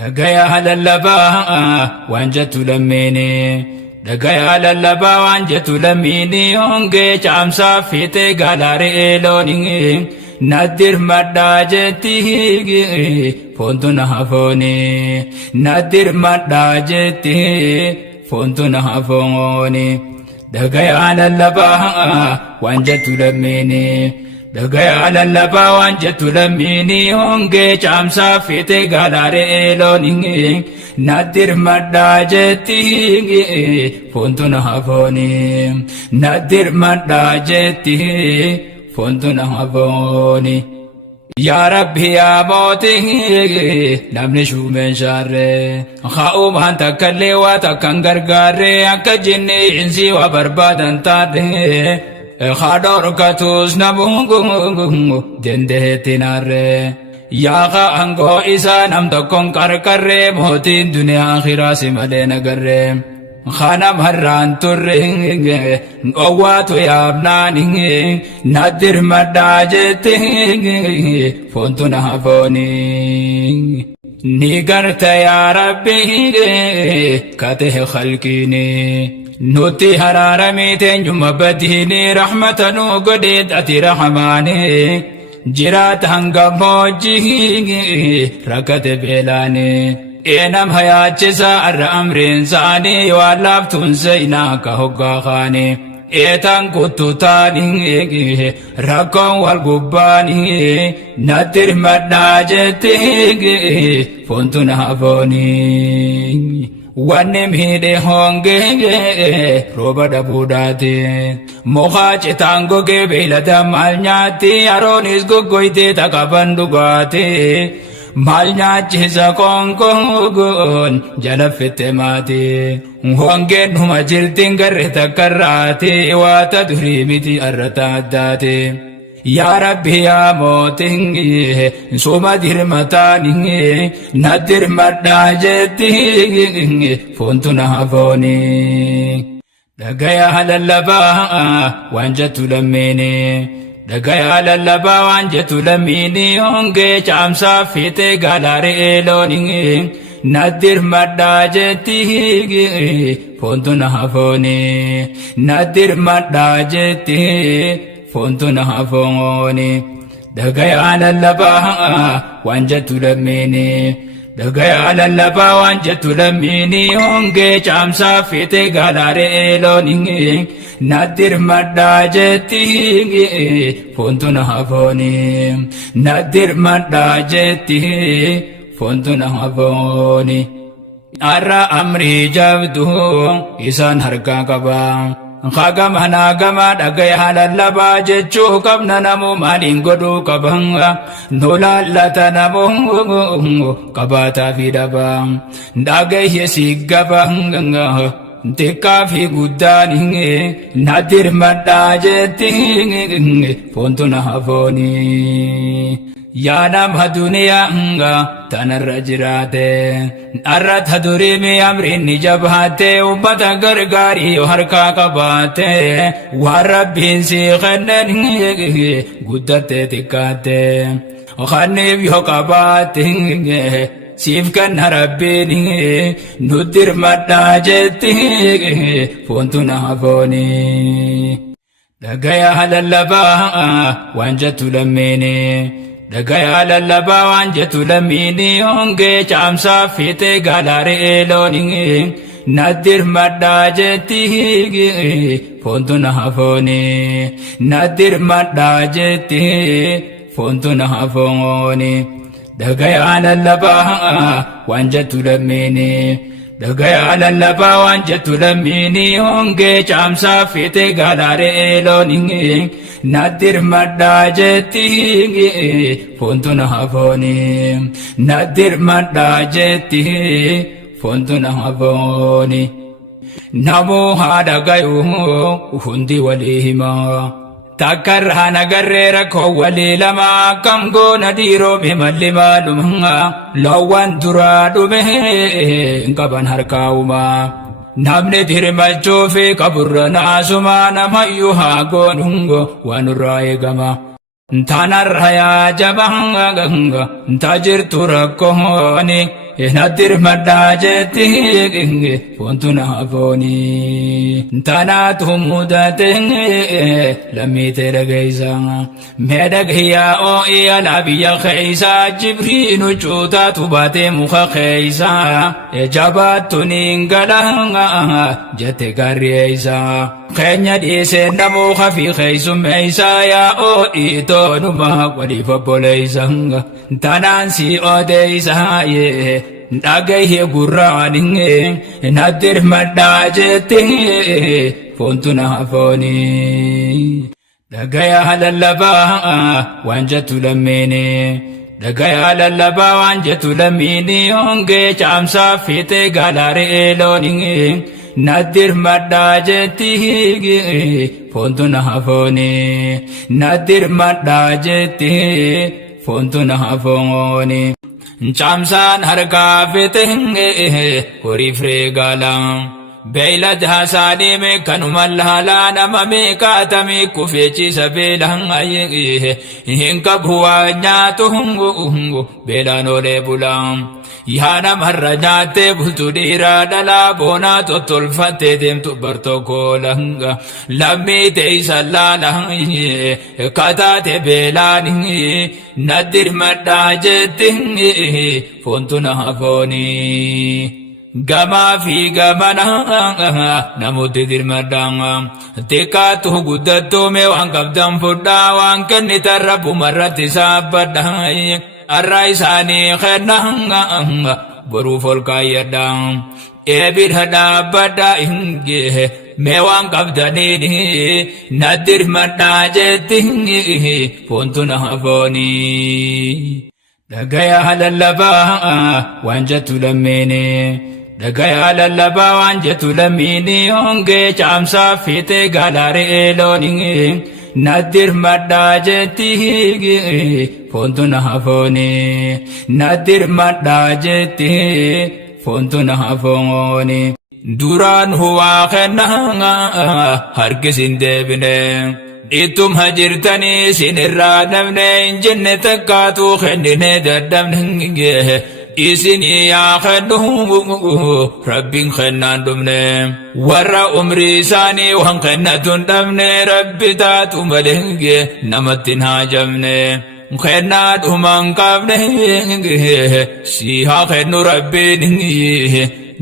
dhagaya lallabaa waan jettu lammiini dhagaya lallabaa waan jettu lammiini hongee caamsaa fiixee gaalaaree loonii naddir maddaa jetti foontu na hafooni naddir maddaa jetti foontu na hafooni dhagaya lallabaa waan jettu lammiini dhagaya lallabaa waan jettu lammiini hongee caamsaa fiixee gaalaaree loonii naddir maddaa jetti foontu na hafooni naddir maddaa jetti foontu na hafooni yaa rabbi yaa mooti namni shuumeen shaarree haa'umaan takkallee waa takkan gargaarree akka jinni insii waa barbaadan taadhee khadorkatus namungu dendehetinaarree yaa angoo isaa nam tokkon qarqarree mootiin duniyaa akhiraasi malee nagarree khana marraan turre owwaatu yaabnaani naddir maddaa jette foontu na hafooni ni garte yaa rabbi kate khalqiini nuti hararamii teenyuma badiini rahmatanu godheet ati rahmaani jiraat hanga moojjii rakkate beelaani eenam hayaachisa arra amriin saani waan laaftuun seenaa ka hoggaakaani eetan kututaani rakkoon wal gubbaani naddir maddaa jette foontu na hafooni wanni miidhe hongee rooba dhabuudhaati mukaa citaan gogee beeylada maal nyaatti aroonis goggoyte taqaban dhugaati maal nyaachisa konkoon jala fitte maati hongeen dhuma jirtin garre takkarraati waata durii miti arrata addaati yaa rabbi yaa mootingi suma dirmataani naddir maddaa jetti foontu na hafooni dhagaya lallabaa waan jettu lammiini dhagaya lallabaa waan jettu lammiini hongee caamsaa fiixee gaalaaree loonii naddir maddaa jetti foontu na hafooni naddir maddaa jetti foontu na hafooni dhagaya lallabaa waan jettu lammiini dhagaya lallabaa waan jettu lammiini hongee caamsaa fiixee gaalaaree loonii naddir maddaa jetti foontu na hafooni naddir maddaa jetti foontu na hafooni arra amrii jabdu isaan harkaa qabaa khagama naagama dhagaya lallabaa jechuu qabna namu maaliin godhuu qabanga nolaallata namu qabaataa fi dhabaa dhagayye siggabanga xiqqaa fi guddaan naddir maddaa jetti foontu na hafooni yaa nama duniyaa tanarra jiraate arrata duriimi amriin ni jabaate ummata gargaarii harkaa qabaate waan rabbiin sii kennan guddatte xiqqaatte kanniif yoo qabaate siif kenna rabbiin naddir maddaa jetti foontu na hafooni dhagaya lallabaa waan jettu lammiini dhagaya lallabaa waan jettu lammiini hongee caamsaa fiixee gaalaaree loonii naddir maddaa jetti foontu na hafooni naddir maddaa jetti foontu na hafooni dhagaya lallabaa waan jettu lammiini dhagaya lallabaa waan jettu lammiini hongee caamsaa fiixee gaalaaree loonii naddir maddaa jetti foontu na hafooni naddir maddaa jetti foontu na hafooni namuu haa dhagayu hundi walii himaa takkarraa nagarree rakkoo walii lama akkam goona dhiiroome malli maaluma loowwan duraa dhume qaban harkaa'uma namni dirmachuu fi qaburra naasuma namayyuu haa goonungo waanurraa eegama tanarra yaa jabanga tajirtu rakkooni nadir madajeti fontuna hafoni tanatu mudate lamite lagaysa medaghiya o alabiya khaysa jibril chuta tubate mukha khaysa jabatuni ngalanga jate gariysa khanya dise namu khafi khaysum isa ya o itonu ma wadi fabolaysa tanansi odeysa ye dagay gurani nadir madajeti fontuna hafoni dagaya halallaba wanjatu lamene dagaya lallaba wanjatu lamini onge chamsa fite galare eloni nadir madajeti fontuna hafoni nadir madajeti fontuna hafoni chamsan harka fite hori fregalam beila jahasani me kanumal hala nama me katami kufechi sabelang aye hinka bhuwa nyato hungu bela nore bulam yana marrajate bultudira dala bona totol fate dem tu barto kolanga lammi te salalang kata te belani nadir madajeti fontuna hafoni gama fi gamana namuti dirmadanga tekatu gudatto me wankabdam fudda wankanita rabbu marrati sabadai arraisani khananga boru folkayadam ebir hada bada inge me wankabdani nadir madajeti fontuna hafoni dagaya halallaba wanjatu lamene dagaya lallaba wanjatu lamini onge chamsa fite galare eloni nadir madajeti fontuna hafoni nadir madajeti fontuna hafoni duran huwa khananga harkisin debine itum hajirtani sinirra namne injinne takatu khendine daddamne isini ya khadu rabbin khannan dumne warra umri sani wan khannatun damne rabbi tatu malenge namatin hajamne khanna duman kabne si ha khannu rabbi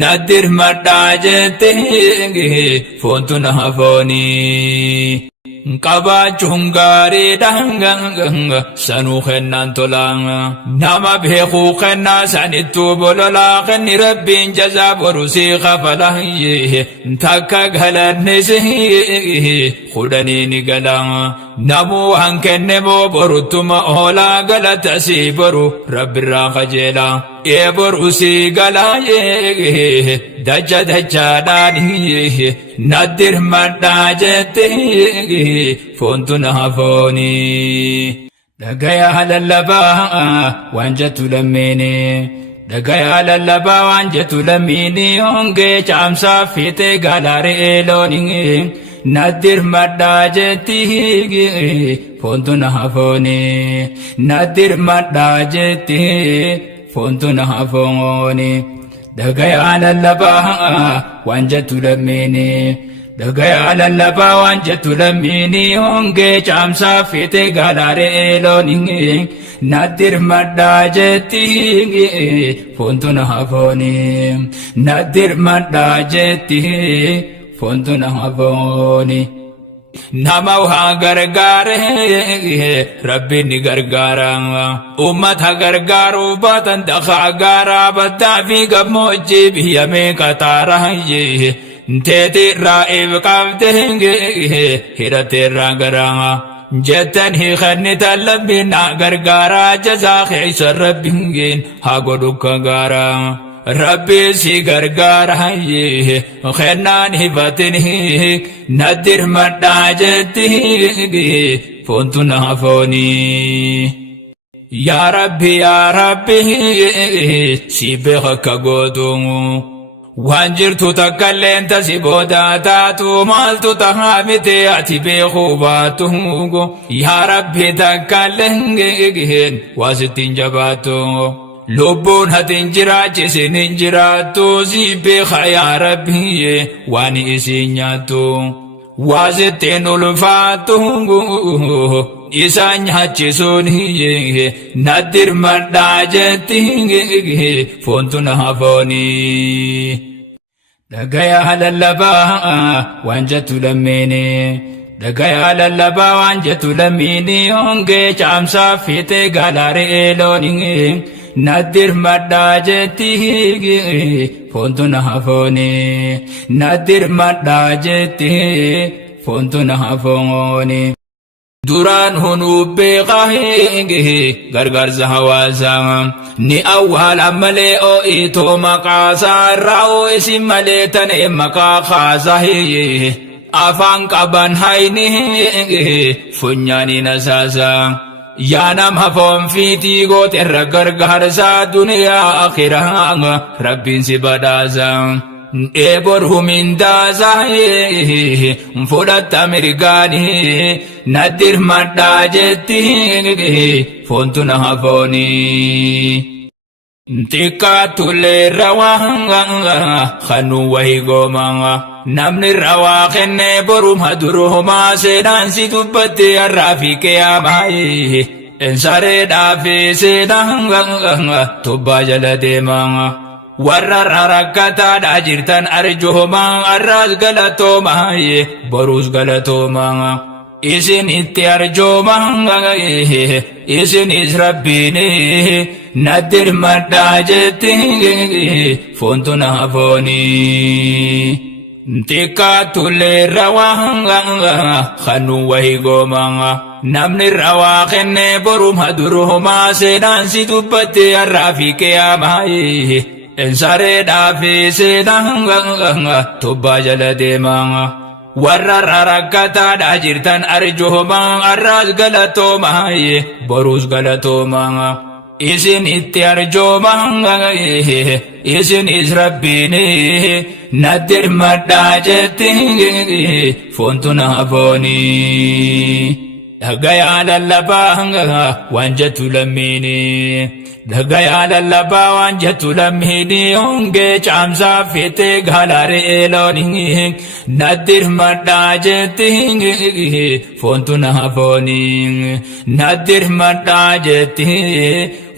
nadir madajete fontuna hafoni Kaba chungari dangang sanu khennan tolanga nama bheku khenna sanitu bolola khenni rabbin jaza borusi khafalahi takka ghalanne se khudani ni galanga namu hankenne mo borutuma ola galata si boru rabbira khajela e borusi galaye daja daja dani nadir madajete fontuna hafoni dagaya halallaba wanjatu lamene dagaya lallaba wanjatu lamini onge chamsa fite galare eloni nadir madajeti fontuna hafoni nadir madajeti fontuna hafoni dagaya lallaba wanjatu lamene dagaya lallaba wanjatu lamini onge chamsa fite galare eloni nadir madajeti fontuna hafoni nadir madajeti fontuna hafoni nama gargare rabbi ni gargara ummat gargaru batan dakha gara bata fi gamoji biyame katara ye tete raib kabdenge hirate ragara jetan hi khanni talabina gargara jaza khaysar rabbingin hagoduka gara rabbi si gargara ye khannan hibatini nadir madajeti fontuna hafoni ya rabbi si beka godungu wanjirtu takallenta si bodataatu maltu tahamite ati bekhubatugo ya rabbi takallenge wasitin jabatu لبون هتنجرا سننجراتو زيبي خيا ربي واني إسينياتو وازتين الفاتو إسان هاتشسوني نادر مداجتي فونتنا هفوني دقايا للبا وانجتو لميني دقايا للبا وانجتو لميني هنگي چامسا فيتي غالاري إلوني نادر مداجتي فونتنا هفوني نادر مداجتي فونتنا هفوني دوران هنو بقاهي غرغر هوازا ني أول عملي أو إيتو مقاسا راو اسم ملي تني مقا خازاهي أفان قبان هايني فنياني نساسا يانام هفون فيتي غوت الرغرغر سا دنيا آخرا ربين سبادازا إبره من دازاهي فودت أمريكاني نادر مداجتي فونتنا هفوني تيكا تولي رواهنغا خنو وهي غومانغا نمني رواخن بروم هدروهما سيدان سيتوبتي الرافيك يا ماي انساري دافي سيدان توبا جلدي مانغا warra rakkataadha jirtan arjoomaa arraas galatoomaa boruus galatoomaa isin itti arjoomaa isinis rabbiin naddir maddaa jetti foontuna hafoonii xiqqaatullee rawaa kanuu wahii goomaa namni rawaa kennee boruma durumaa seenaan si dubbatti har'aa fi qiyaamaa Ensare dafi sedanga toba jala demanga warra rarakata da jirtan arjuhuma arras galatoma borus galatoma isin itti arjomanga isin israbbini nadir madajeti fontuna foni Dagaya lallabanga wanjatu lamini Dagaya lallaba wanjatu lamini honge chamsa fite ghalare eloni nadir madajeti fontuna foni nadir madajeti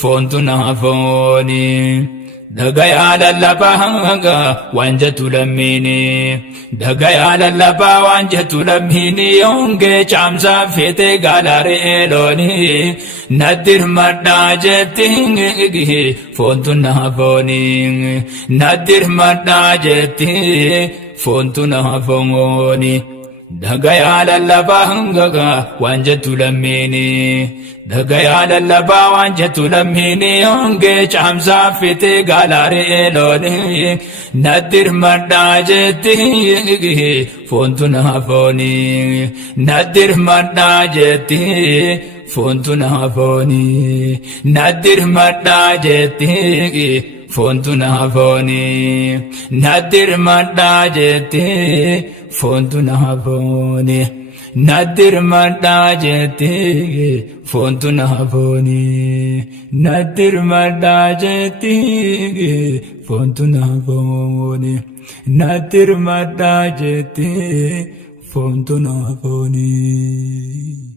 fontuna foni Dagaya lallabanga wanjatu lamini Dagaya lallaba wanjatu lamini honge chamsa fite galare eloni nadir madajeti fontuna foni nadir madajeti fontuna foni Dagaya lallabanga wanjatu lamini Dagaya lallaba wanjatu lamini honge chamsa fite galare eloni nadir madajeti fontuna foni nadir madajeti fontuna foni nadir madajeti fontuna foni nadir madajeti fontuna foni nadir madajeti fontuna foni nadir madajeti fontuna foni nadir madajeti fontuna foni